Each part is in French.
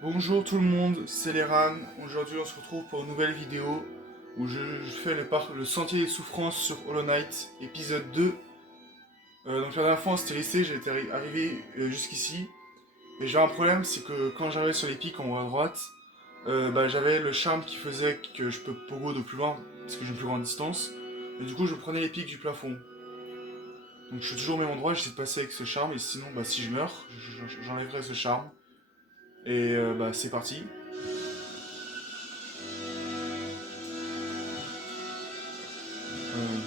Bonjour tout le monde, c'est Leran. Aujourd'hui on se retrouve pour une nouvelle vidéo où je fais le sentier des souffrances sur Hollow Knight, épisode 2. Donc la dernière fois on s'était laissé, j'étais arrivé jusqu'ici. Et j'ai un problème, c'est que quand j'arrive sur les pics en haut à droite, j'avais le charme qui faisait que je peux pogo de plus loin, parce que j'ai une plus grande distance. Et du coup je prenais les pics du plafond. Donc je suis toujours au même endroit, j'essaie de passer avec ce charme, et sinon si je meurs, j'enlèverai ce charme. Et c'est parti. Euh,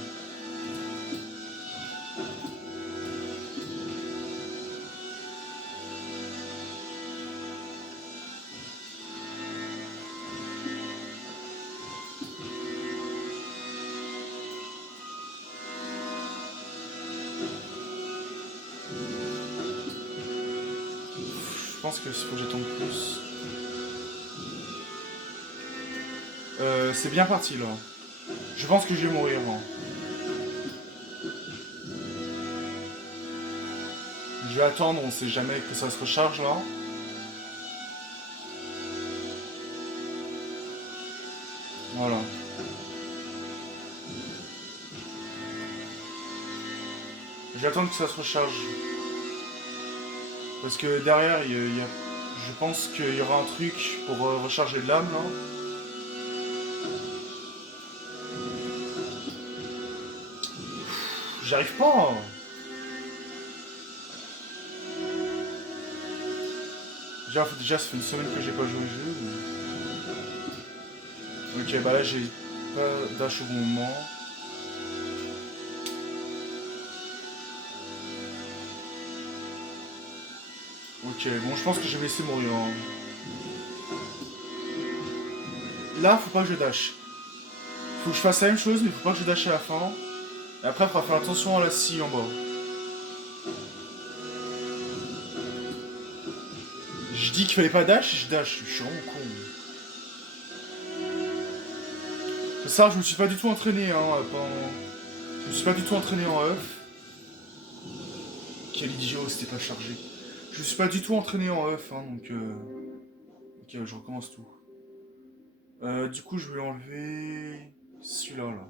Je pense qu'il faut que j'attende plus. C'est bien parti là. Je pense que je vais mourir moi. Je vais attendre, on sait jamais que ça se recharge là. Voilà. Je vais attendre que ça se recharge. Parce que derrière, je pense qu'il y aura un truc pour recharger de l'âme là. J'arrive pas. Déjà, ça fait une semaine que j'ai pas joué au jeu. Ok, bah là j'ai pas dash au bon moment. Ok, bon, je pense que je vais laisser mourir. Hein. Là, faut pas que je dash. Faut que je fasse la même chose, mais faut pas que je dash à la fin. Et après, il faudra faire attention à la scie en bas. Je dis qu'il fallait pas dash, je dash. Je suis vraiment con. Ça, je me suis pas du tout entraîné, hein, pendant... Je me suis pas du tout entraîné en œuf. Quel idiot, c'était pas chargé. Je me suis pas du tout entraîné en œuf, hein, donc... Ok, je recommence tout. Du coup, je vais enlever... Celui-là, là.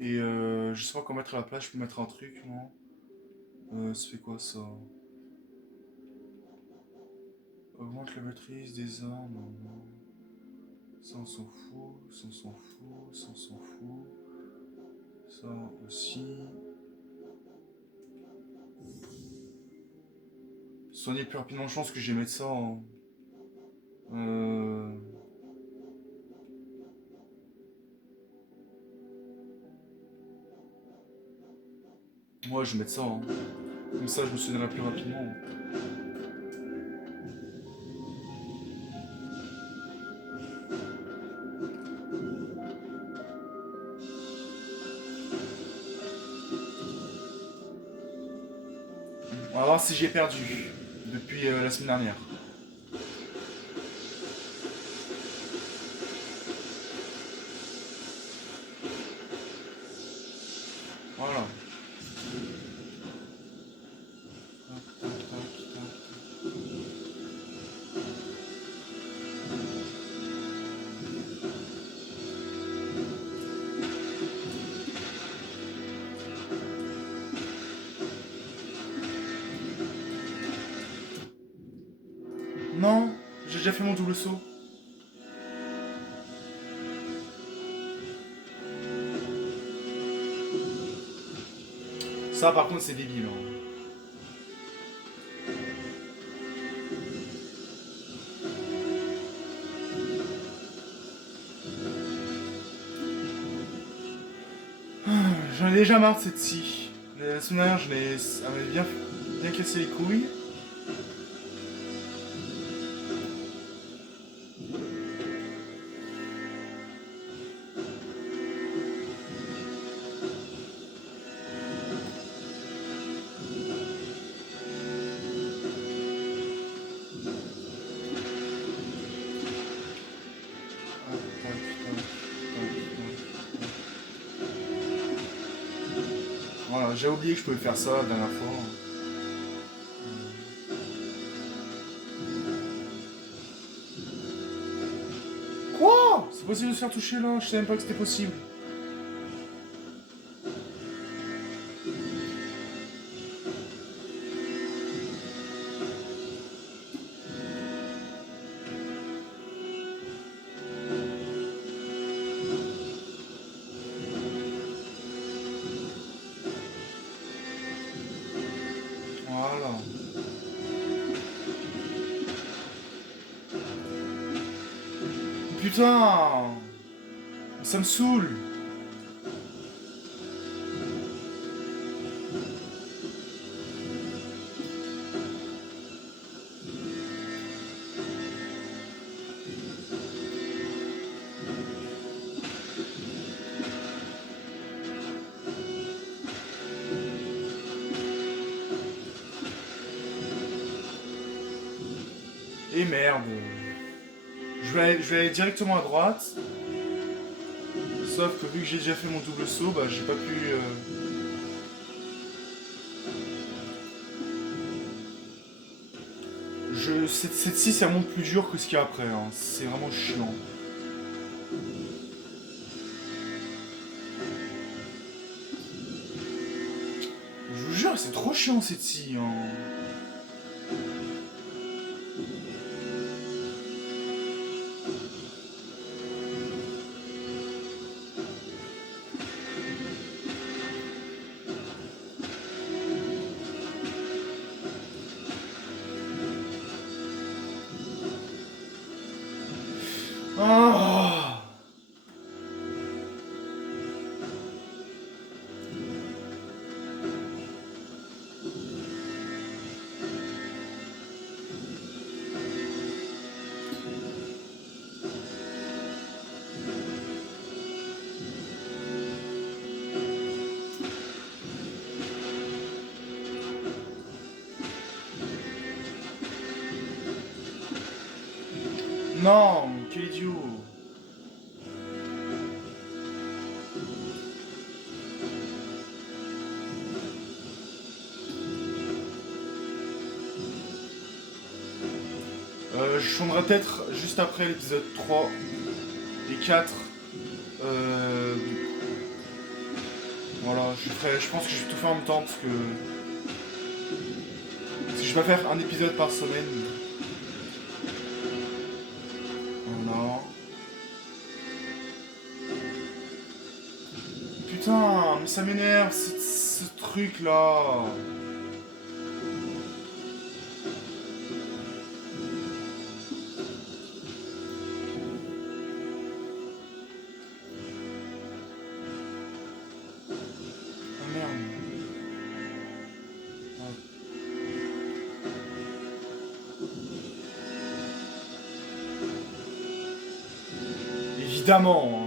Et je sais pas quoi mettre à la place, je peux mettre un truc, non? Ça fait quoi, ça? Augmente la maîtrise des armes, non. Ça, on s'en fout, ça, on s'en fout, ça, on s'en fout. Ça aussi... Soigner plus rapidement, je pense que je vais mettre ça en... Euh... Ouais, je vais mettre ça. Hein. Comme ça, je me souviendrai plus rapidement. On va voir si j'ai perdu depuis la semaine dernière. Voilà. Tac, tac, tac, tac. Non, j'ai déjà fait mon double saut. Ça, par contre, c'est débile. Hein. J'en ai déjà marre de cette scie. La semaine dernière, elle m'avait bien cassé les couilles. Tac, tac, tac, tac, tac. Voilà, j'ai oublié que je pouvais faire ça la dernière fois. C'est possible de se faire toucher là? Je savais même pas que c'était possible. Voilà. Putain! Ça me saoule! Et merde! Je vais aller directement à droite. Sauf que vu que j'ai déjà fait mon double saut, bah j'ai pas pu... Cette-ci, c'est vraiment plus dur que ce qu'il y a après. Hein. C'est vraiment chiant. Je vous jure, c'est trop chiant cette-ci. Hein. Ah. Non, quel idiot. Je changerai peut-être juste après l'épisode 3 et 4. Voilà, je pense que je vais tout faire en même temps parce que je vais pas faire un épisode par semaine. Voilà. Putain, mais ça m'énerve ce truc là. Ah merde. Ah. Évidemment. Hein.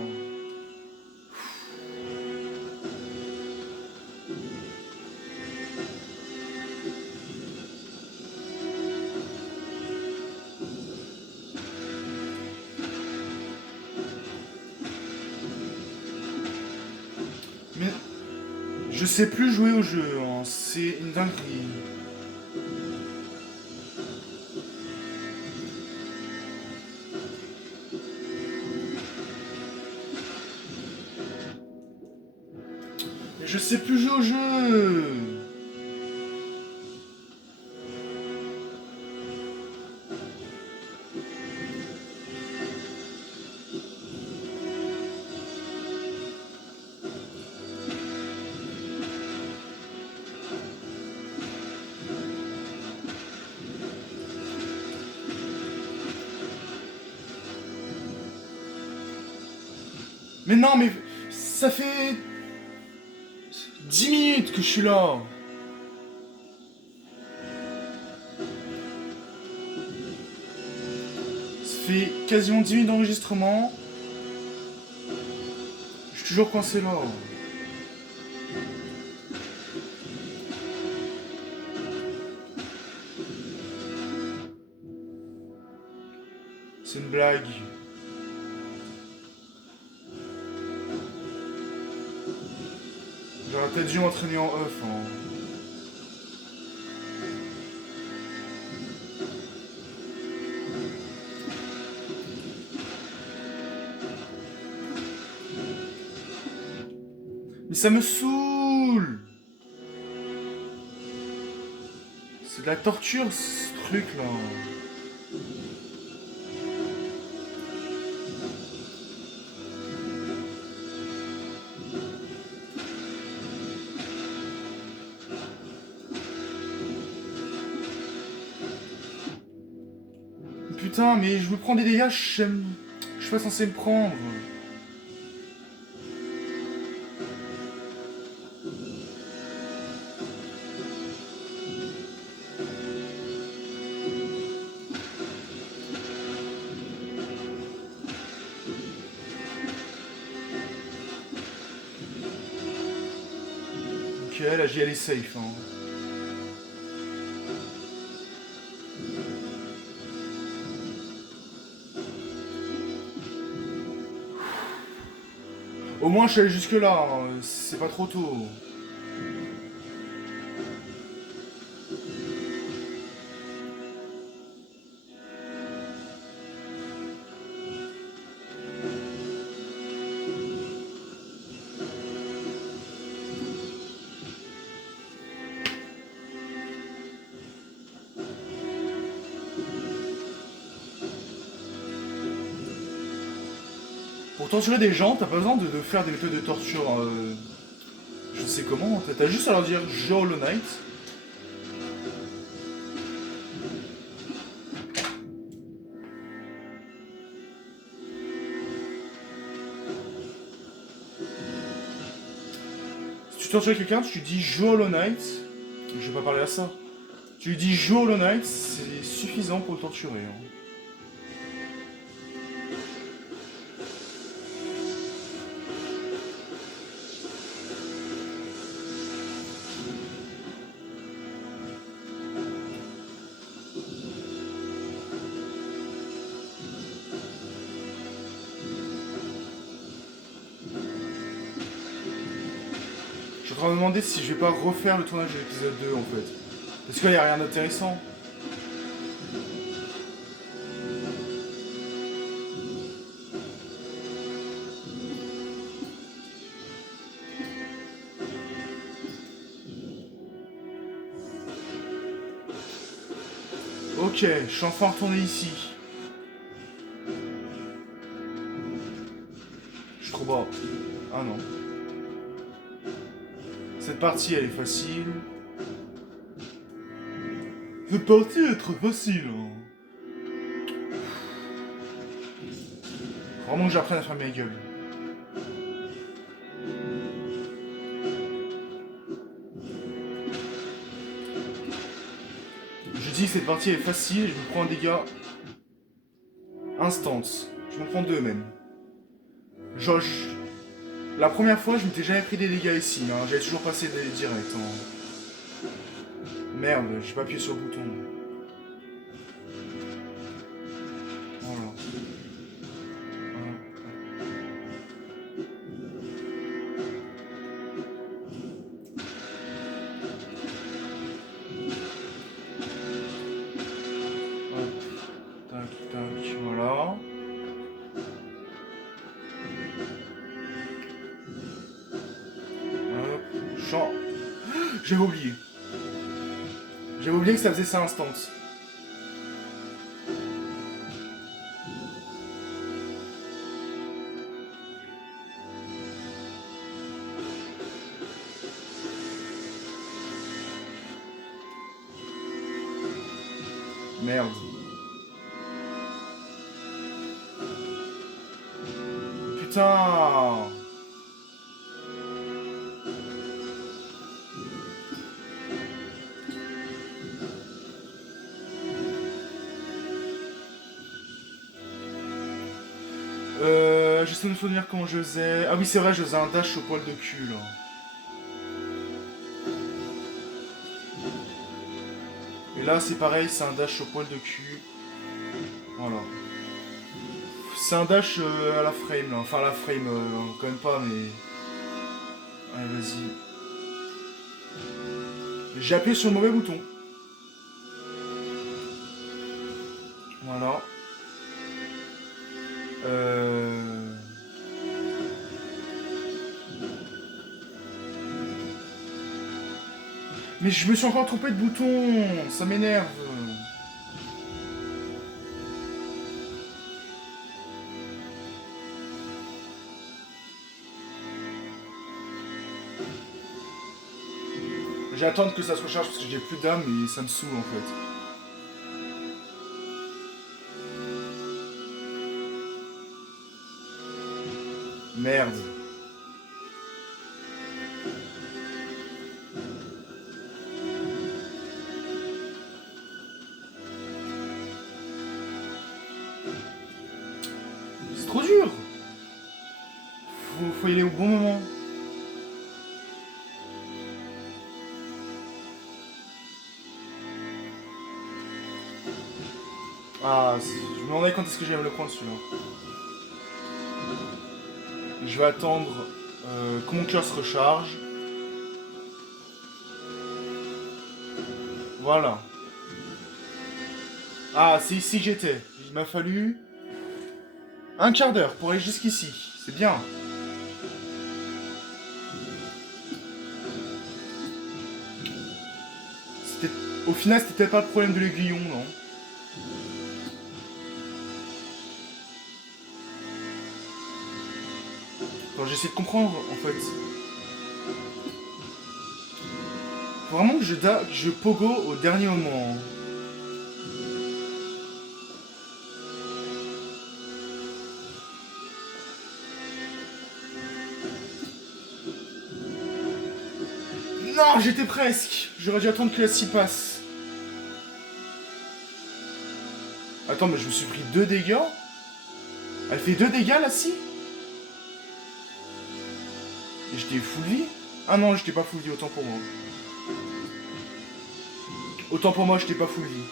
Mais je sais plus jouer au jeu, hein. C'est une dinguerie. Mais je sais plus jouer au jeu. Mais non, mais ça fait 10 minutes que je suis là. Ça fait quasiment 10 minutes d'enregistrement. Je suis toujours coincé là. C'est une blague. J'aurais peut-être dû m'entraîner en off. Hein. Mais ça me saoule. C'est de la torture, ce truc-là. Putain, mais je me prends des dégâts, je suis pas censé me prendre. Ok, là j'y allais safe. Hein. Au moins je suis allé jusque là, hein. C'est pas trop tôt. Pour torturer des gens, t'as pas besoin de faire des méthodes de torture. Je sais comment, t'as juste à leur dire je Hollow Knight. Si tu tortures quelqu'un, tu lui dis je Hollow Knight. Je vais pas parler à ça. Tu lui dis je Hollow Knight, c'est suffisant pour le torturer. Hein. Je suis en train de me demander si je vais pas refaire le tournage de l'épisode 2 en fait. Parce qu'il n'y a rien d'intéressant. Ok, je suis enfin retourné ici. Je suis trop bas. Ah non. Cette partie elle est facile. Cette partie est très facile. Hein. Vraiment que j'apprenne à faire ma gueule. Je dis que cette partie est facile et je me prends un dégât instant. Je m'en prends deux même. Genre, la première fois, je m'étais jamais pris des dégâts ici. Hein. J'avais toujours passé des directs. Hein. Merde, j'ai pas appuyé sur le bouton. Voilà. Voilà. Hop. J'avais oublié. J'avais oublié que ça faisait ça instant. Merde. Putain. J'essaie de me souvenir comment je faisais. Ah oui, c'est vrai, je faisais un dash au poil de cul là. Et là, c'est pareil, c'est un dash au poil de cul. Voilà. C'est un dash à la frame là. Enfin, à la frame, quand même pas, mais. Allez, vas-y. J'ai appuyé sur le mauvais bouton. Voilà. Mais je me suis encore trompé de bouton. Ça m'énerve. Je vais attendre que ça se recharge parce que j'ai plus d'âme et ça me saoule en fait. Merde. C'est trop dur. Faut y aller au bon moment. Ah, je me demandais quand est-ce que j'allais me le prendre celui-là. Je vais attendre que mon cœur se recharge. Voilà. Ah, c'est ici que j'étais. Il m'a fallu un quart d'heure pour aller jusqu'ici. C'est bien. Au final, c'était peut-être pas le problème de l'aiguillon, non? Attends, j'essaie de comprendre, en fait. Faut vraiment que je pogo au dernier moment. Non, j'étais presque. J'aurais dû attendre que la scie passe. Attends, mais je me suis pris 2 dégâts. Elle fait 2 dégâts, la scie. Et j'étais full vie. Ah non, j'étais pas full vie, autant pour moi. Autant pour moi, j'étais pas full vie.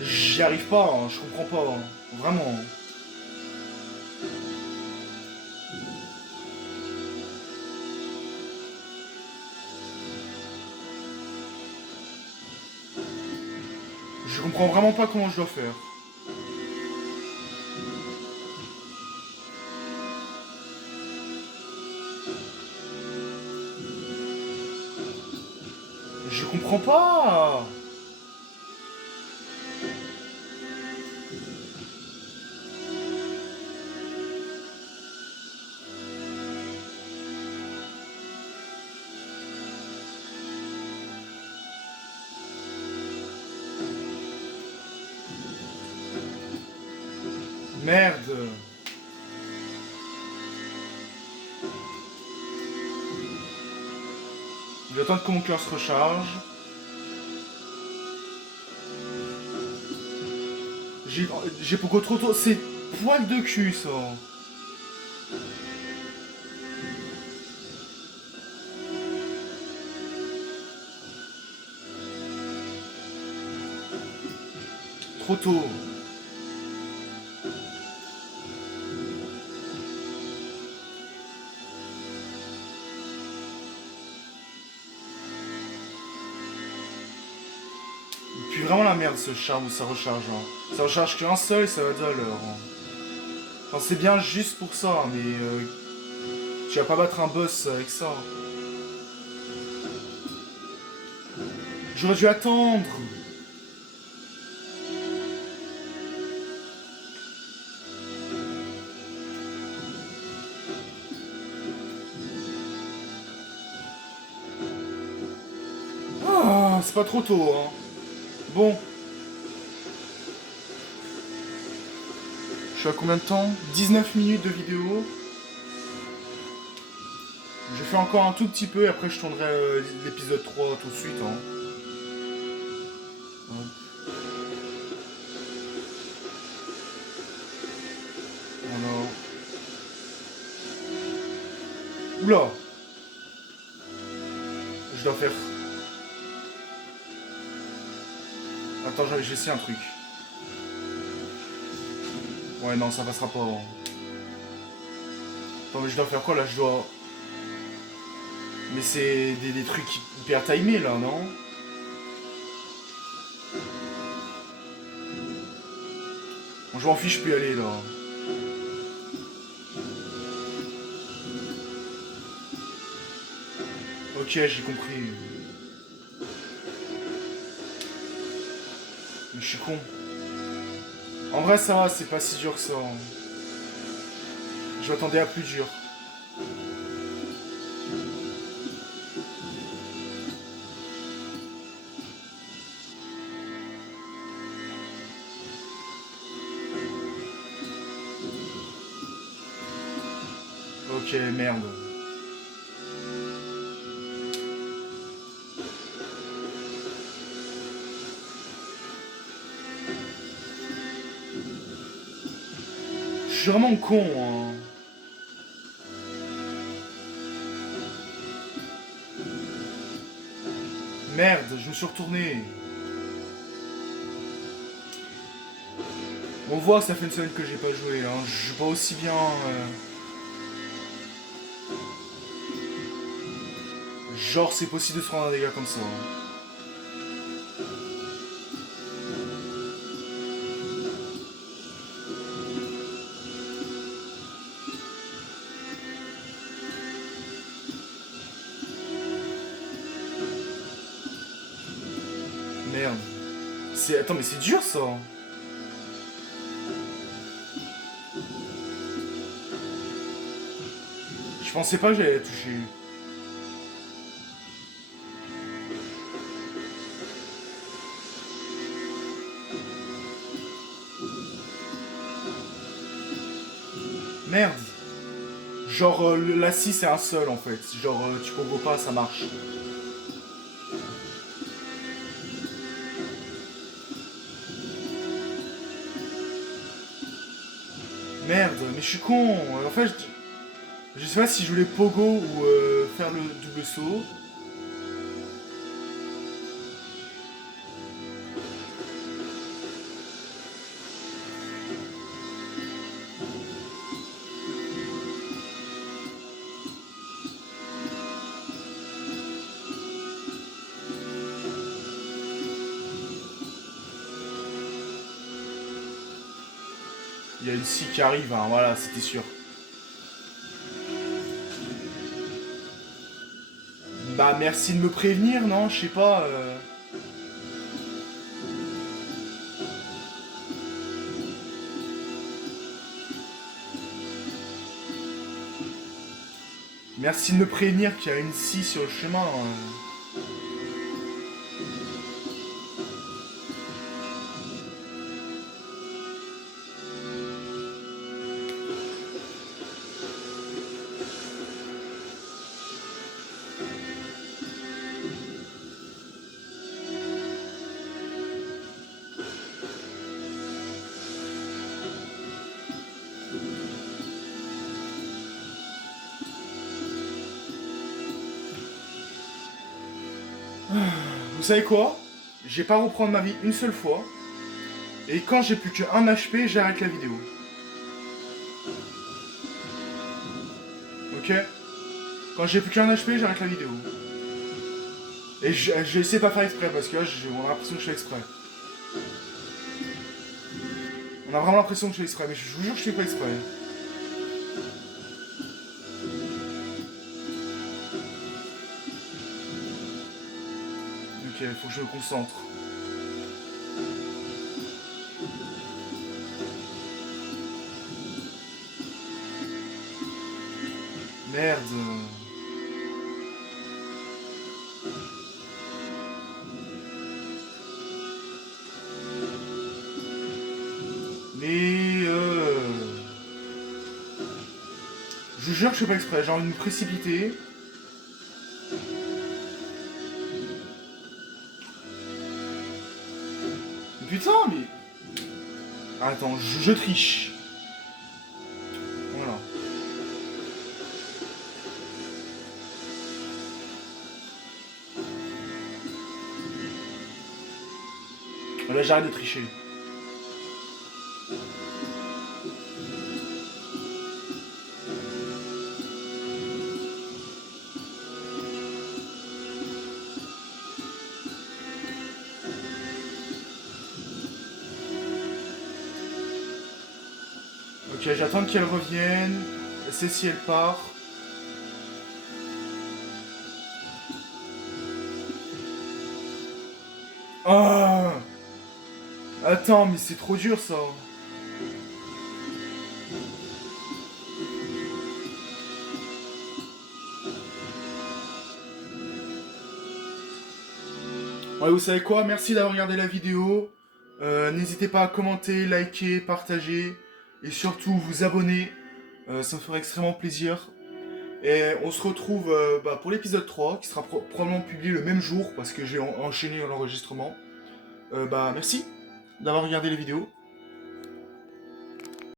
J'y arrive pas, hein, je comprends pas. Hein, vraiment. Je comprends vraiment pas comment je dois faire. Je comprends pas. Merde. Je vais attendre que mon cœur se recharge. J'ai beaucoup trop tôt. C'est poil de cul ça. Trop tôt. Et puis vraiment la merde ce charme où ça recharge. Hein. Ça recharge qu'un seul et ça va dire à l'heure. Hein. Enfin, c'est bien juste pour ça, mais tu vas pas battre un boss avec ça. J'aurais dû attendre. Ah, c'est pas trop tôt, hein. Bon. Je suis à combien de temps? 19 minutes de vidéo. Je fais encore un tout petit peu et après je tournerai l'épisode 3 tout de suite. Hein. Voilà. Oula. Je dois faire... Attends, j'ai essayé un truc. Ouais, non, ça passera pas. Hein. Attends, mais je dois faire quoi là? Je dois... Mais c'est des trucs hyper timés là, non? Bon, je m'en fiche, je peux y aller là. Ok, j'ai compris. Mais je suis con. En vrai, ça va, c'est pas si dur que ça. Je m'attendais à plus dur. Ok, merde. Je suis vraiment con, hein. Merde, je me suis retourné. On voit que ça fait une semaine que j'ai pas joué, hein. Je joue pas aussi bien. Genre, c'est possible de se prendre un dégât comme ça, hein. Merde. Attends, mais c'est dur ça. Je pensais pas que j'allais la toucher. Merde. Genre, la scie c'est un seul en fait. Genre, tu combos pas, ça marche. Merde, mais je suis con. En fait, je sais pas si je voulais pogo ou faire le double saut. Il y a une scie qui arrive, hein, voilà, c'était sûr. Bah merci de me prévenir, non, je sais pas. Merci de me prévenir qu'il y a une scie sur le chemin, hein. Vous savez quoi? Je vais pas reprendre ma vie une seule fois. Et quand j'ai plus que 1 HP, j'arrête la vidéo. Ok? Quand j'ai plus qu'un HP, j'arrête la vidéo. Et je vais essayer de pas faire exprès parce que là, on a l'impression que je fais exprès. On a vraiment l'impression que je fais exprès, mais je vous jure que je fais pas exprès. Ok, faut que je me concentre. Merde. Mais je vous jure que je fais pas exprès, j'ai envie de me précipiter. Putain, mais... Attends, je triche. Voilà. Là, j'arrête de tricher. Ok, j'attends qu'elle revienne. C'est si elle part. Ah! Attends, mais c'est trop dur ça. Ouais, vous savez quoi? Merci d'avoir regardé la vidéo. N'hésitez pas à commenter, liker, partager et surtout vous abonner. Ça me ferait extrêmement plaisir. Et on se retrouve pour l'épisode 3 qui sera probablement publié le même jour parce que j'ai enchaîné l'enregistrement. Merci d'avoir regardé les vidéos